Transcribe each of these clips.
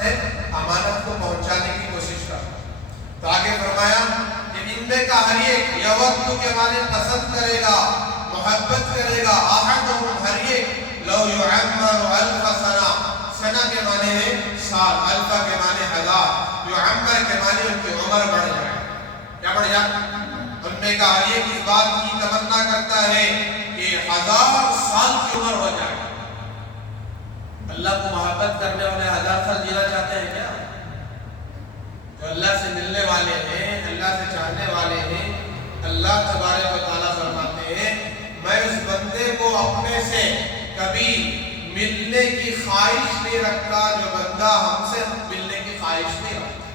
امانت کو پہنچانے کی کوشش کرنا. تو آگے فرمایا کہ ان میں کا ہر ایک یود کے معنی پسند کرے گا، محبت کرے گا. احدهم ہر ایک لو یعمر الف سنہ، سنہ کے معنی ہے سال، الف کے معنی ہزار، یعمر کے معنی ان کی عمر بڑھ جائے. کیا بڑھ جائے؟ ان میں کا ہر ایک اس بات کی تمنا کرتا ہے کہ 1000 سال کی عمر ہو جائے. اللہ کو محبت کرنے والے 1000 سال جینا چاہتے ہیں کیا؟ جو اللہ سے ملنے والے ہیں، اللہ سے چاہنے والے ہیں، اللہ تبارک و تعالیٰ فرماتے ہیں میں اس بندے کو اپنے سے کبھی ملنے کی خواہش نہیں رکھتا جو بندہ ہم سے ملنے کی خواہش نہیں رکھتا.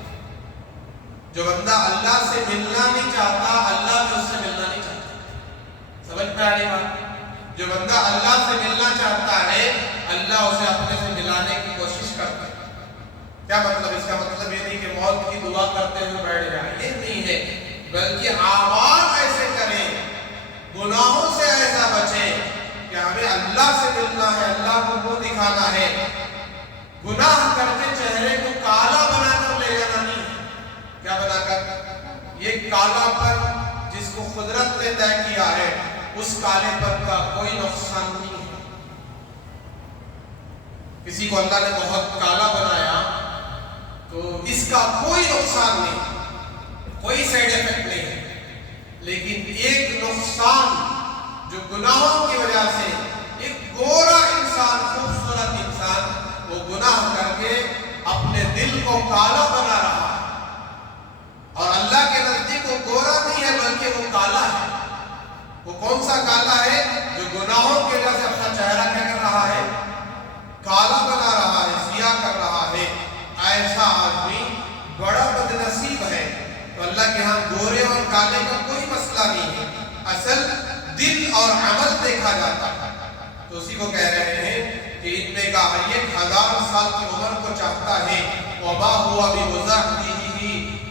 جو بندہ اللہ سے ملنا نہیں چاہتا، اللہ بھی اس سے ملنا نہیں چاہتا. سمجھ میں آ رہی بات؟ جو بندہ اللہ سے ملنا چاہتا ہے، اللہ اسے اپنے سے ملانے کی کوشش کرتا ہے. کیا مطلب؟ اس کا مطلب یہ نہیں کہ موت کی دعا کرتے ہوئے بیٹھ جائے، یہ نہیں ہے، بلکہ اعمال ایسے کریں، گناہوں سے ایسا بچیں کہ ہمیں اللہ سے ملنا ہے، اللہ کو منہ دکھانا ہے. گناہ کرتے چہرے کو کالا بنا کر لے جانا نہیں. کیا بنا کر؟ یہ کالا پر جس کو قدرت نے طے کیا ہے، اس کالے پر کا کوئی نقصان نہیں ہے. کسی کو اللہ نے بہت کالا بنایا تو اس کا کوئی نقصان نہیں، کوئی سائیڈ ایفیکٹ نہیں ہے. لیکن ایک نقصان جو گناہوں کی وجہ سے ایک گورا انسان، خوبصورت انسان، وہ گناہ کر کے اپنے دل کو کالا بنا رہا ہے. اور اللہ کے نزدیک وہ گورا نہیں ہے بلکہ وہ کالا ہے. وہ کون سا کالا ہے؟ جو گناہوں کی وجہ سے اپنا چہرہ کیا کر رہا ہے؟ کالا بنا رہا ہے، سیاہ کر رہا ہے. ایسا آدمی بڑا بدنصیب ہے. تو اللہ کے ہاں گورے اور کالے کا کوئی مسئلہ نہیں ہے، اصل دل اور عمل دیکھا جاتا ہے. تو اسی کو کہہ رہے ہیں کہ ان میں کا ہر ایک 1000 سال کی عمر کو چاہتا ہے. وما هو بمزحزحه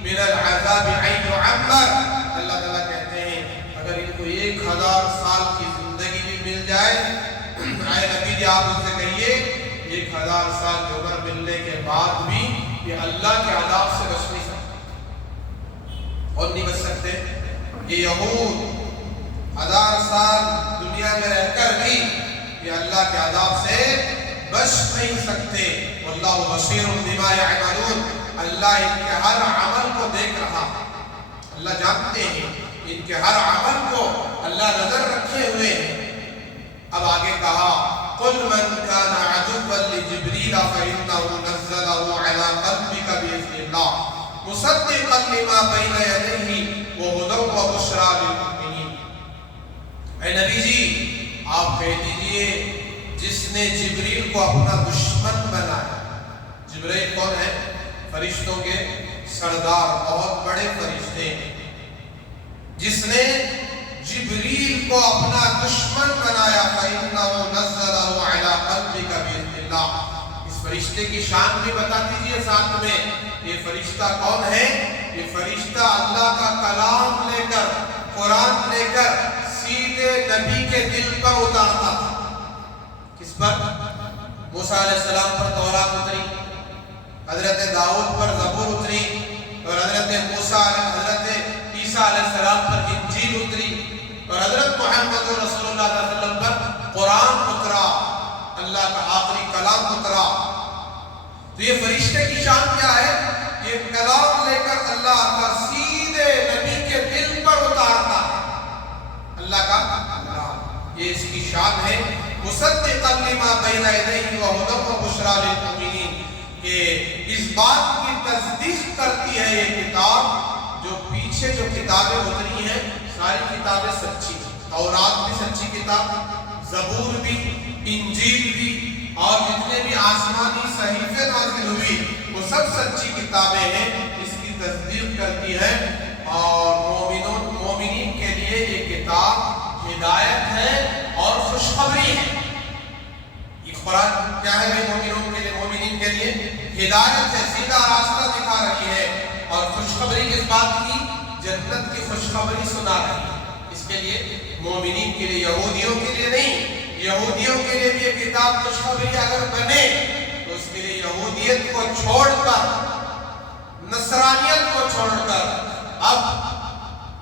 من العذاب ان يعمر. اللہ تعالیٰ کہتے ہیں اگر ان کو 1000 سال کی زندگی بھی مل جائے، اے نبی جی آپ ان سے کہیے 1000 سال کی عمر ملنے کے بعد بھی یہ اللہ کے عذاب سے بچ نہیں سکتے. اور نہیں بچ سکتے. یہ یہود 1000 سال دنیا میں رہ کر بھی یہ اللہ کے عذاب سے بچ نہیں سکتے. واللہ بصیر بما یعملون. اللہ ان کے ہر عمل کو دیکھ رہا، اللہ جانتے ہیں ان کے ہر عمل کو اللہ نظر رکھے ہوئے ہیں. اب آگے کہا قل من كان عدوا لجبريل فإنه نزله على قلبك بإذن الله مصدقا لما بين يديه وهدى وبشرى للمؤمنين. اے نبی جی آپ کہہ دیجئے جس نے جبریل کو اپنا دشمن بنایا. جبریل کون ہے؟ فرشتوں کے سردار، بہت بڑے فرشتے. جس نے جبریل کو اپنا دشمن بنایا فَإِنَّهُ نَزَّلَهُ عَلَىٰ قَلْبِكَ بِإِذْنِ اللَّهِ. اس فرشتے کی شان بھی بتا دیجئے ساتھ میں. یہ فرشتہ کون ہے؟ یہ فرشتہ اللہ کا کلام لے کر، قرآن لے کر سیدھے نبی کے دل پر اتارتا تھا. کس پر؟ موسیٰ علیہ السلام پر تورات اتری، حضرت داؤد پر زبور اتری، اور حضرت عیسیٰ علیہ السلام پر انجیل اتری، اور حضرت محمد رسول اللہ صلی اللہ علیہ وسلم پر قرآن اترا، اللہ کا آخری کلام اترا. تو یہ فرشتے کی شان کیا ہے؟ یہ کلام لے کر اللہ کا سیدھے نبی کے دل پر اتارتا ہے اللہ کا کلام. یہ اس کی شان ہے. مصدقا لما بین یدیہ وہدی وبشریٰ للمؤمنین. کہ اس بات کی تصدیق کرتی ہے یہ کتاب، جو پیچھے جو کتابیں اتری ہیں ساری کتابیں سچی ہیں. تورات بھی سچی کتاب، زبور بھی، انجیل بھی، اور جتنے بھی آسمانی صحیفے نازل ہوئی وہ سب سچی کتابیں ہیں. اس کی تصدیق کرتی ہے. اور مومنین کے لیے یہ کتاب ہدایت ہے اور خوشخبری ہے. یہ قرآن کیا ہے؟ مومنین کے لیے ہدایت ہے، سیدھا راستہ دکھا رہی ہے. اور خوشخبری کس بات کی؟ جنت کی خوشخبری سنا رہی ہے. اس کے لیے مومنین کے لیے، یہودیوں کے لیے نہیں. یہودیوں کے لیے بھی یہ کتاب خوشخبری اگر بنے تو اس کے لیے یہودی یہودیت کو چھوڑ کر، نصرانیت کو چھوڑ کر اب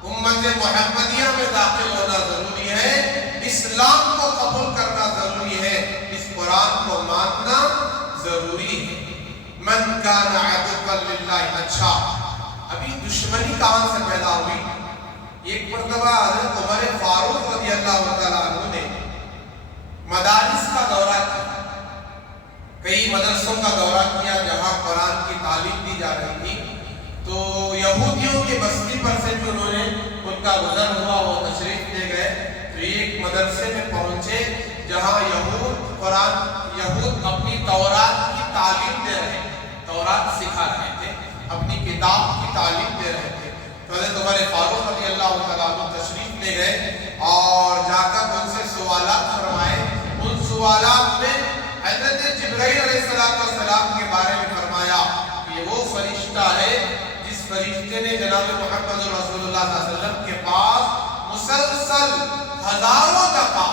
امت محمدیہ میں داخل ہونا ضروری ہے، اسلام کو قبول کرنا ضروری ہے، اس قرآن کو ماننا ضروری ہے۔ من کان عدوا للہ، اچھا ابھی دشمنی کہاں سے پیدا ہوئی؟ ایک مرتبہ حضرت عمر فاروق رضی اللہ تعالیٰ عنہ نے مدارس کا دورہ کیا، کئی مدرسوں کا دورہ کیا جہاں قرآن کی تعلیم دی جا رہی تھی، تو یہودیوں کے بستی پر سے جو انہوں نے ان کا گزر ہوا وہ تشریف لے گئے، تو ایک مدرسے میں پہنچے جہاں یہود اپنی تورات کی تعلیم دے رہے تھے، تورات سکھا رہے تھے، اپنی کتاب کی تعلیم دے رہے تھے۔ تو حضرت عمر فاروق رضی اللہ تعالیٰ عنہ تشریف لے گئے اور جا کر ان سے سوالات فرمائے۔ ان سوالات میں حضرت جبرائیل علیہ السلام کے بارے میں فرمایا کہ یہ وہ فرشتہ ہے جس فرشتے نے جناب محمد رسول اللہ صلی اللہ علیہ وسلم کے پاس مسلسل ہزاروں دفعہ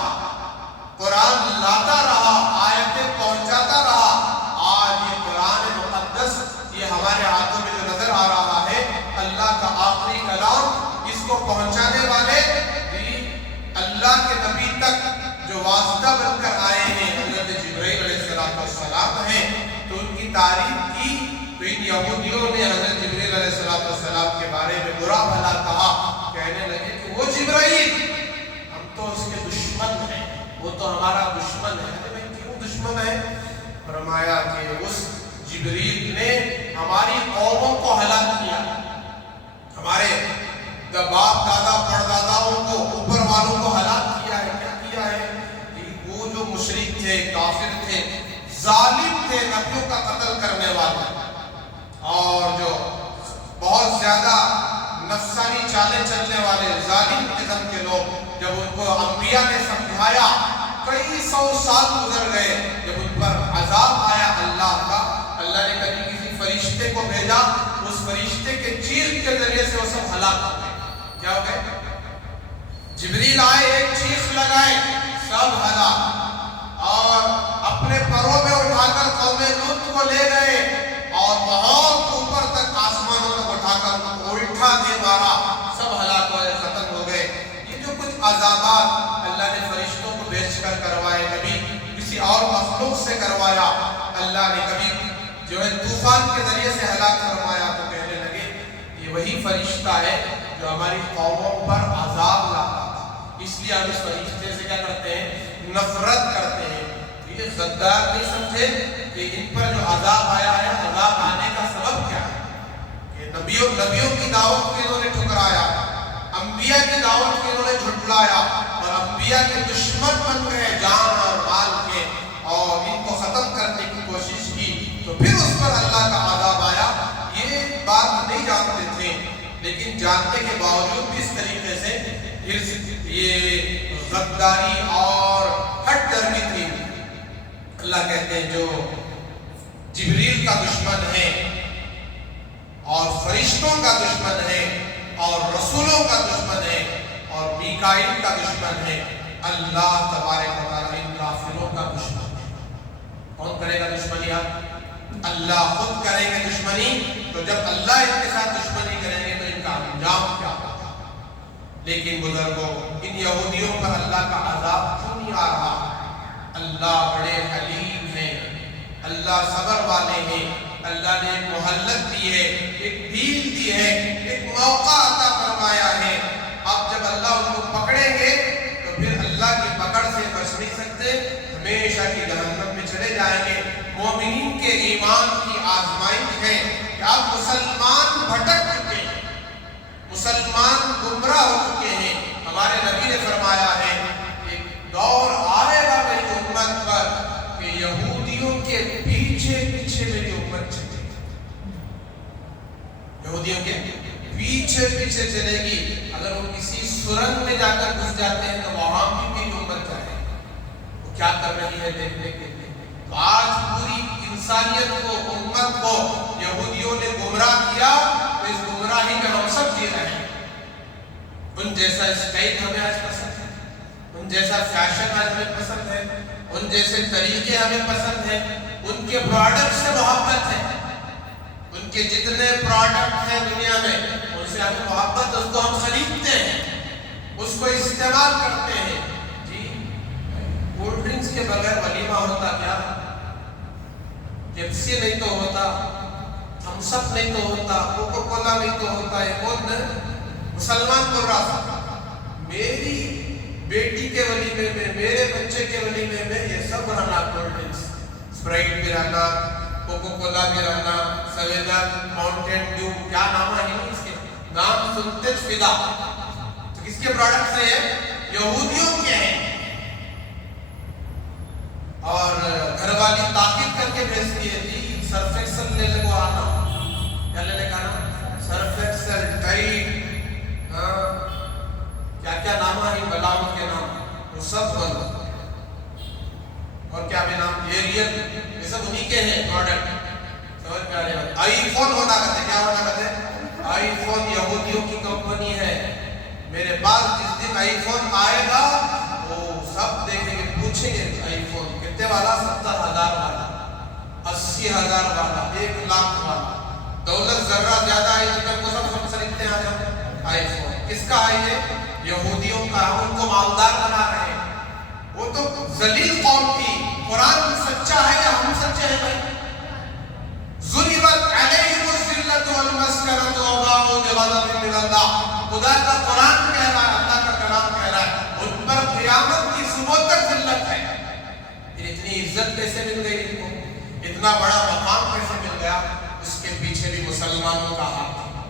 قرآن لاتا رہا، آیتیں پہنچاتا رہا۔ آج یہ قرآن مقدس یہ ہمارے ہاتھوں میں جو نظر آ رہا ہے، اللہ کا آخری کلام، اس کو پہنچانے والے اللہ کے نبی تک جو واسطہ بن کر آئے ہیں حضرت جبرائیل علیہ السلام ہیں۔ تو ان کی تعریف کی تو ان یہودیوں نے حضرت جبرائیل علیہ السلام کے بارے میں برا بھلا کہا، کہنے لگے کہ وہ جبرائیل، ہم تو اس کے دشمن ہیں، وہ تو ہمارا دشمن ہے۔ بھائی کیوں دشمن ہے؟ فرمایا کہ اس جبرائیل نے ہماری قوموں کو ہلاک کیا، ہمارے باپ دادا پرداداؤں کو، اوپر والوں کو ہلاک کیا ہے۔ کیا کیا ہے؟ وہ جو مشرک تھے، کافر تھے، ظالم تھے، نبیوں کا قتل کرنے والے، اور جو بہت زیادہ نفسانی چالیں چلنے والے ظالم قسم کے لوگ، جب ان کو انبیاء نے سمجھایا، کئی سو سال گزر گئے، جب ان پر عذاب آیا اللہ کا، اللہ نے کبھی کسی فرشتے کو بھیجا، اس فرشتے کے چیخ کے ذریعے سے وہ سب ہلاک ہو گئے۔ کیا ہو گئے؟ جبریل آئے، ایک چیخ لگائے، سب ہلاک، اور اپنے پروں میں اٹھا کر قوم لوط کو لے گئے اور بہت اوپر تک آسمانوں تک اٹھا کر ان کو الٹا دے مارا، سب ہلاک ہوئے، ختم ہو گئے۔ یہ جو کچھ عذابات اللہ نے فرشتوں کو بھیج کر کروائے، کبھی کسی اور مخلوق سے کروایا، اللہ نے کبھی جو ہے طوفان کے ذریعے سے ہلاک فرمایا، تو کہنے لگے یہ وہی فرشتہ ہے جو ہماری قوموں پر عذاب لاتا تھا، اس لیے ہم اس فرشتے سے کیا کرتے ہیں؟ نفرت کرتے ہیں۔ یہ غدار نہیں سمجھے کہ ان پر جو عذاب آیا ہے، عذاب آنے کا سبب کیا ہے؟ کہ نبیوں کی دعوت کو انہوں نے ٹھکرایا، انبیاء کی دعوت کو انہوں نے جھٹلایا، اور انبیاء کے دشمن بن گئے جان اور مال کے، اور ان کو ختم کرنے کی کوشش کی، تو پھر اس پر اللہ کا عذاب آیا۔ یہ بات نہیں جانتے تھے، لیکن جانتے کے باوجود بھی اس طریقے سے یہ غداری اور ہٹ درمی تھی۔ اللہ کہتے ہیں جو جبریل کا دشمن ہے اور فرشتوں کا دشمن ہے اور رسولوں کا دشمن ہے اور میکائیل کا دشمن ہے، اللہ تبارک و تعالیٰ ان کافروں کا دشمن ہے۔ کون کرے گا دشمنی؟ اللہ خود کرے گا دشمنی، تو جب اللہ ان کے ساتھ دشمنی کریں گے تو ان کا انجام کیا ہوگا؟ لیکن بزرگوں، ان یہودیوں پر اللہ کا عذاب کیوں نہیں آ رہا؟ اللہ بڑے حلیم ہیں، اللہ صبر والے ہیں، اللہ نے ایک مہلت دی ہے، ایک ڈیل دی ہے، ایک موقع عطا فرمایا ہے۔ اب جب اللہ ان کو پکڑیں گے تو پھر اللہ کی پکڑ سے بچ نہیں سکتے، ہمیشہ کی جہنم میں چلے جائیں گے۔ مومنین کے ایمان کی آزمائش ہے کہ اب مسلمان بھٹک چکے ہیں، مسلمان گمراہ ہو چکے ہیں۔ ہمارے نبی نے فرمایا ہے ایک دور آئے گا میری امت پر کہ یہودیوں کے پیچھے پیچھے میری امت چلے گی، یہودیوں کے پیچھے پیچھے چلے گی۔ اگر وہ کسی سرنگ میں جا کر گھس جاتے ہیں تو وہاں بھی میری امت جائے گی۔ وہ کیا کر رہی ہے دیکھنے کے لیے۔ آج پوری انسانیت کو، امت کو یہودیوں نے گمراہ کیا، تو اس گمراہی میں ہم سب جی رہے ہیں۔ ان جیسا اسٹائل ہمیں آج پسند ہے، ان جیسا فیشن آج ہمیں پسند ہے، ان جیسے طریقے ہمیں پسند ہیں، ان کے پروڈکٹ سے محبت ہے، ان کے جتنے پروڈکٹ ہیں دنیا میں ان سے ہمیں محبت، اس کو ہم خریدتے ہیں، اس کو استعمال کرتے ہیں۔ جی کولڈ ڈرنکس کے بغیر ولیمہ ہوتا کیا؟ پیپسی نہیں تو ہوتا، تھمس اپ نہیں تو ہوتا، کوکا کولا نہیں تو ہوتا۔ یہ کون مسلمان بول رہا تھا میری بیٹی کے ولیمے میں، میرے بچے کے ولیمے میں یہ سب رہنا، کولڈ ڈرنکس، اسپرائٹ بھی رہنا، کوکا کولا بھی رہنا، سیون اپ، ماؤنٹین ڈیو، کیا نام ہے اس کے، نام سنتے فدا۔ تو کس کے پروڈکٹس ہیں یہ؟ یہودیوں کے ہیں۔ اور گھر والی تاکید کر کے بھیجتی ہے جی سرف ایکسل لے لے کو آنا، کیا لے لے کا نا، سرف ایکسل، ٹائٹ، کیا کیا نام ہے بلاؤں کے نام، وہ سب بند، اور کیا بھی نام، ایریل، یہ سب انہی کے ہیں پروڈکٹ۔ سمجھ میں آ رہے ہیں؟ آئی فون ہونا کہتے، کیا ہونا کہتے؟ آئی فون یہودیوں کی کمپنی ہے۔ میرے پاس جس دن آئی فون آئے گا وہ سب دیکھیں گے، پوچھیں گے آئی فون کتنے والا، 70,000 والا، 80,000 والا، 1,00,000 والا، دولت ذرہ زیادہ ہے تو کو سب خریدتے ہیں آج آئی فون۔ کس کا ہے یہ؟ یہودیوں کا۔ ان کو مالدار بنا رہے ہیں۔ وہ تو ذلیل قوم تھی۔ قرآن سچا ہے یا ہم سچے ہیں بھائی؟ ضربت علیہم الذلۃ والمسکنۃ وباءوا بغضب من اللہ۔ خدا کا قرآن کہہ رہا ہے، اللہ کا کلام کہہ رہا ہے، ان پر قیامت کی صبح تک ذلت ہے۔ اتنی عزت کیسے مل گئی ان کو؟ اتنا بڑا مقام کیسے مل گیا؟ اس کے پیچھے بھی مسلمانوں کا ہاتھ ہے۔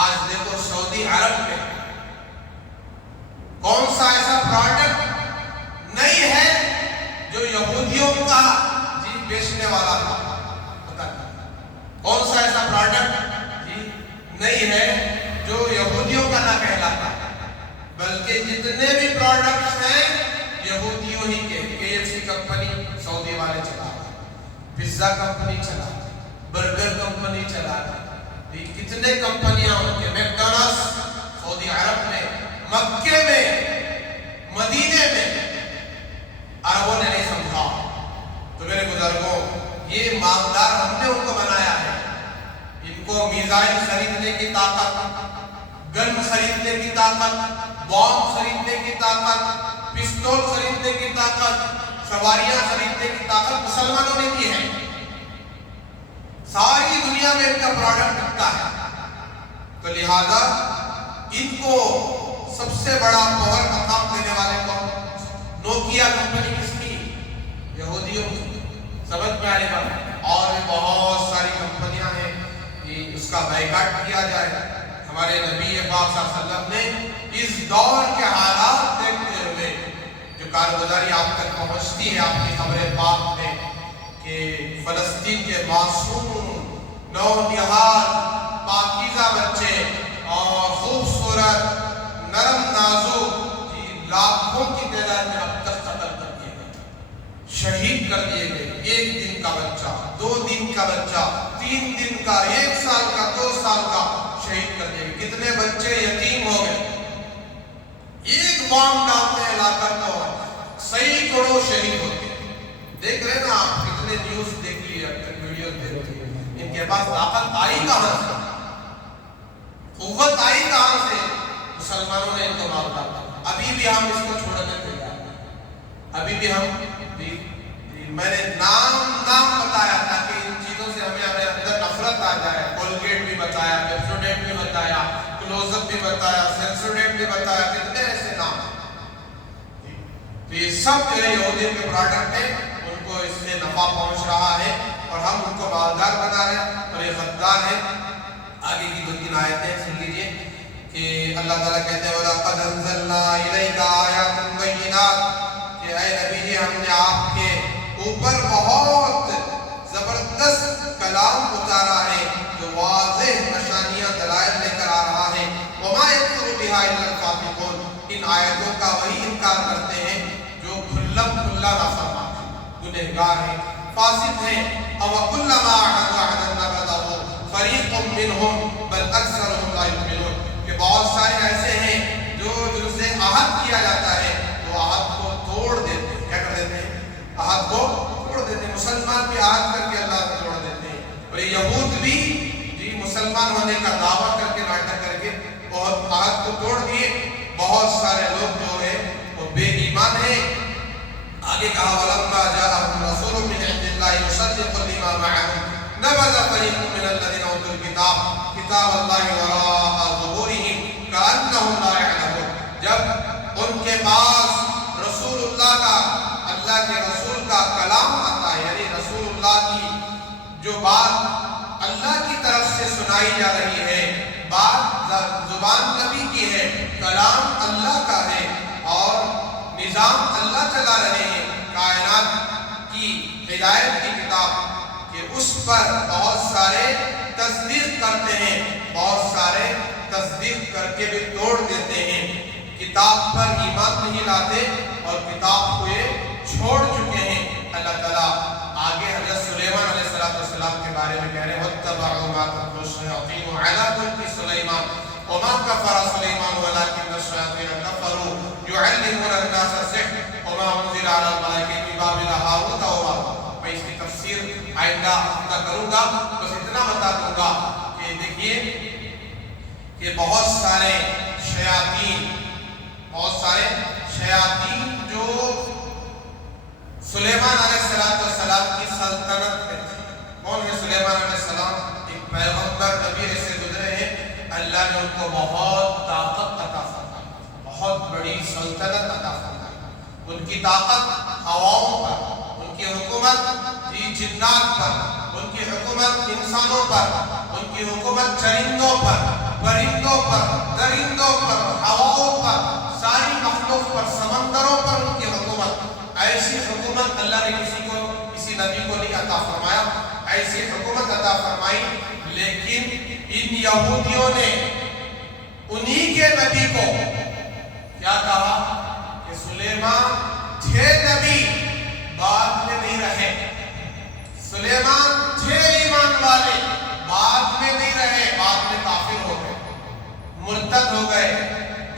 آج دیکھو سعودی عرب میں کون سا ایسا پروڈکٹ نہیں ہے جو یہودیوں کا جی بیچنے والا تھا؟ پتہ نہیں کون سا ایسا پروڈکٹ جی نہیں ہے جو یہودیوں کا نہ کہلاتا، بلکہ جتنے بھی پروڈکٹس ہیں یہودیوں ہی کے۔ KFC کمپنی سعودی والے چلا رہے، پیزا کمپنی چلا رہے، برگر کمپنی چلا رہے، کتنے کمپنیاں ان کے، میکڈونلڈس سعودی عرب میں، مکے میں، مدینے میں۔ عربوں نے نہیں سمجھا۔ تو میرے بزرگوں، یہ مالدار ہم نے ان کو بنایا ہے۔ ان کو میزائل خریدنے کی طاقت، گن خریدنے کی طاقت، بام خریدنے کی طاقت، پستول خریدنے کی طاقت، سواریاں خریدنے کی طاقت مسلمانوں نے دی ہے۔ ساری دنیا میں ان کا پروڈکٹ بکتا ہے۔ تو لہذا ان کو سب سے بڑا پاور مقام دینے والے کون؟ نوکیا کمپنی کس کی؟ یہودیوں کی۔ سمجھ میں آنے والا، اور بھی بہت ساری کمپنیاں ہیں کہ اس کا بائیکاٹ کیا جائے۔ ہمارے نبی پاک صلی اللہ علیہ وسلم نے اس دور کے حالات دیکھتے ہوئے جو کارگزاری آپ تک پہنچتی ہے آپ کی خبر پاک میں، کہ فلسطین کے معصوم نونہال پاکیزہ بچے اور خوبصورت نرم نازک لاکھوں کی تعداد میں اب تک قتل کر دیے گئے، شہید کر دیے گئے۔ 1 دن کا بچہ، 2 دن کا بچہ، 3 دن کا، 1 سال کا، 2 سال کا، شہید کر دیے گئے۔ کتنے بچے یتیم ہو گئے۔ ایک بام ڈالتے ہیں لا کر تو سینکڑوں شہید ہوتے ہیں۔ دیکھ رہے نا آپ، کتنے نیوز دیکھ لیے اب تک، ویڈیوز دیکھ لیے۔ ان کے پاس طاقت آئی کہاں سے؟ قوت آئی کہاں سے؟ مسلمانوں نے ان کو مار ڈالا۔ ابھی بھی ہم اس کو چھوڑنے تیار ہیں۔ ابھی بھی ہم، میں نے نام بتایا تاکہ ان چیزوں سے ہمیں اندر نفرت آ جائے۔ کولگیٹ بھی بتایا، پیپسوڈینٹ بھی بتایا، کلوز اپ بھی بتایا، سینسوڈینٹ بھی بتایا، کتنے ایسے نام۔ تو یہ سب جو ہے یہودیوں کے پروڈکٹ ہیں، ان کو اس سے نفع پہنچ رہا ہے اور ہم ان کو مالدار بنا رہے ہیں اور یہ غدار ہے۔ آگے کی 2-3 آیتیں سن لیجئے کہ اللہ تعالیٰ کہتے ہیں وَلَقَدْ أَنزَلْنَا إِلَيْكَ آيَاتٍ بَيِّنَاتٍ، کہ اے نبی جی ہم نے آپ کے اوپر بہت زبردست کلام اتارا ہے جو واضح نشانیاں دلائل لے کر آ رہا ہے۔ وَمَا يَكْفُرُ بِهَا إِلَّا الْفَاسِقُونَ، ان آیتوں کا وہی انکار کرتے ہیں جو کھلم کھلا نافرمان ہیں، گنہگار ہیں، فاسق ہیں۔ أَوَكُلَّمَا عَاهَدُوا عَهْدًا نَبَذَهُ فَرِيقٌ مِّنْهُمْ بَلْ أَكْثَرُهُمْ لَا يُؤْمِنُونَ، کہ بہت سارے ایسے ہیں جو جن سے عہد کیا جاتا ہے وہ عہد کو توڑ دیتے ہیں۔ کیا کر دیتے ہیں؟ عہد کو توڑ دیتے ہیں۔ مسلمان بھی عہد بھی جی مسلمان ہونے کا دعویٰ کر کے ناٹک کر کے اور عہد کو توڑ دیے. بہت سارے لوگ جو ہے وہ بے ایمان ہیں. آگے کہا وَلَمَّا جَاءَهُمْ رَسُولٌ مِّنْ عِندِ اللَّهِ مُصَدِّقٌ لِّمَا مَعَهُمْ نَبَذَ فَرِيقٌ مِّنَ الَّذِينَ أُوتُوا الْكِتَابَ كِتَابَ اللَّهِ وَرَاءَ ظُهُورِهِمْ كَأَنَّهُمْ لَا يَعْلَمُونَ. جب ان کے پاس رسول اللہ کا اللہ کے رسول کا کلام آتا ہے یعنی رسول اللہ کی جو بات اللہ کی طرف سے سنائی جا رہی ہے, بات زبان نبی کی ہے, کلام اللہ کا ہے اور نظام اللہ چلا رہے ہیں کائنات کی ہدایت کی کتاب کہ اس پر بہت سارے تصدیق کرتے ہیں, بہت سارے تصدیق کر کے بھی توڑ دیتے ہیں, کتاب پر ایمان نہیں لاتے اور کتاب کو یہ چھوڑ چکے ہیں. اللہ تعالیٰ آگے حضرت سلیمان علیہ السلام کے بارے میں کہہ رہے ہیں وَاتَّبَعُوا مَا تَتْلُو الشَّيَاطِينُ عَلَىٰ مُلْكِ سُلَيْمَانَ وَمَا كَفَرَ سُلَيْمَانُ وَلَٰكِنَّ الشَّيَاطِينَ كَفَرُوا يُعَلِّمُونَ النَّاسَ السِّحْرَ وَمَا أُنزِلَ عَلَى الْمَلَكَيْنِ بِبَابِلَ هَارُوتَ وَمَارُوتَ. میں اس کی تفسیر آئندہ ہفتہ کروں گا, بس اتنا بتا دوں گا کہ دیکھیے کہ بہت سارے شیاطین جو سلیمان علیہ السلام کی سلطنت میں تھے. کون ہے سلیمان علیہ السلام؟ ایک پیغمبر نبی سے گزرے ہیں. اللہ نے ان کو بہت طاقت عطا فرمائی, بہت بڑی سلطنت عطا فرمائی. ان کی طاقت ہواؤں پر, ان کی حکومت جنات پر, ان کی حکومت انسانوں پر, ان کی حکومت چرندوں پر, پرندوں پر, درندوں پر, ہواؤں پر, ساری مخلوق پر, سمندروں پر ان کی حکومت. ایسی حکومت اللہ نے کسی نبی کو نہیں عطا فرمایا, ایسی حکومت عطا فرمائی. لیکن ان یہودیوں نے انہی کے نبی کو کیا کہا کہ سلیمان تھے نبی, بعد میں نہیں رہے. سلیمان تھے ایمان والے, بعد میں نہیں رہے, بعد میں کافر ہو گئے, مرتد ہو گئے.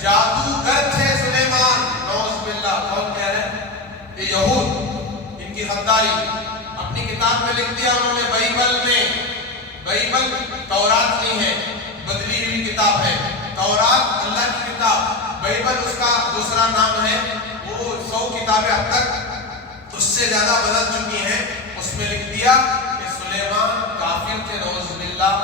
جادوگر تھے سلیمان, نعوذ باللہ. کون کہہ رہے ہیں؟ یہ یہود, ان کی غداری. اپنی کتاب میں لکھ دیا انہوں نے بائبل میں, بائبل تورات نہیں ہے, بدلی ہوئی کتاب ہے. تورات اللہ کی کتاب, بائبل اس کا دوسرا نام ہے. وہ 100 کتابیں اب تک اس سے زیادہ بدل چکی ہیں. اس میں لکھ دیا کہ سلیمان کافر تھے, نعوذ باللہ,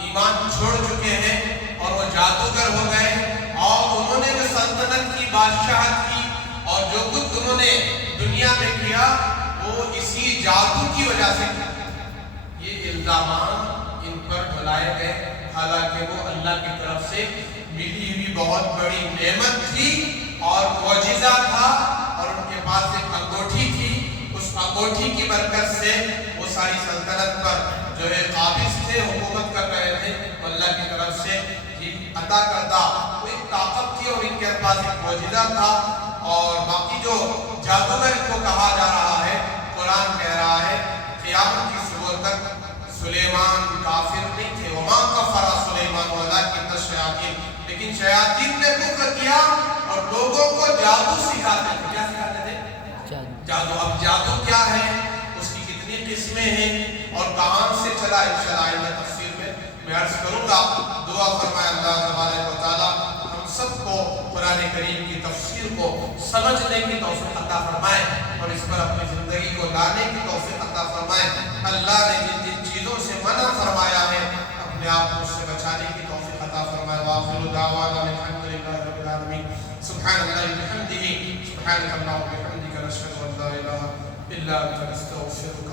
ایمان چھوڑ چکے ہیں اور وہ جادوگر ہو گئے. اور انہوں نے جو سلطنت کی, بادشاہت کی اور جو کچھ انہوں نے دنیا میں کیا وہ اسی جادو کی وجہ سے کیا. یہ الزامات ان پر ڈھلائے گئے, حالانکہ وہ اللہ کی طرف سے ملی ہوئی بہت بڑی نعمت تھی اور معجزہ تھا, اور ان کے پاس ایک انگوٹھی تھی. اس انگوٹھی کی برکت سے وہ ساری سلطنت پر جو ہے قابض تھے, حکومت کر رہے تھے. اللہ کی طرف سے عطا کردہ وہ ایک طاقت تھی اور ان کے پاس ایک معجزہ تھا. اور باقی جو جادوگر کو کہا جا رہا ہے, قرآن کہہ رہا ہے قیامت کی صبح تک سلیمان کافر نہیں تھے. وما کفر سلیمان ولکن الشیاطین, لیکن شیاطین نے کفر کیا اور لوگوں کو جادو سکھاتے تھے. کیا سکھاتے تھے؟ جادو. اب جادو کیا ہے, اس کی کتنی قسمیں ہیں اور کہاں سے چلا, انشاءاللہ آئندہ تفسیر میں عرض کروں گا. دعا فرمائے اللہ تبارک و تعالی ہم سب کو قرآن کریم کی تفسیر کو سمجھنے کی توفیق عطا فرمائے اور اس پر اپنی زندگی کو لانے کی توفیق عطا فرمائے. اللہ نے جن جن چیزوں سے منع فرمایا ہے اپنے آپ کو اس سے بچانے کی توفیق عطا فرمائے. وآخر دعوانا الحمدللہ رب العالمین. سبحان اللہ بحمدہ, سبحانک اللہم وبحمدک, نشہد ان لا الہ الا انت, نستغفرک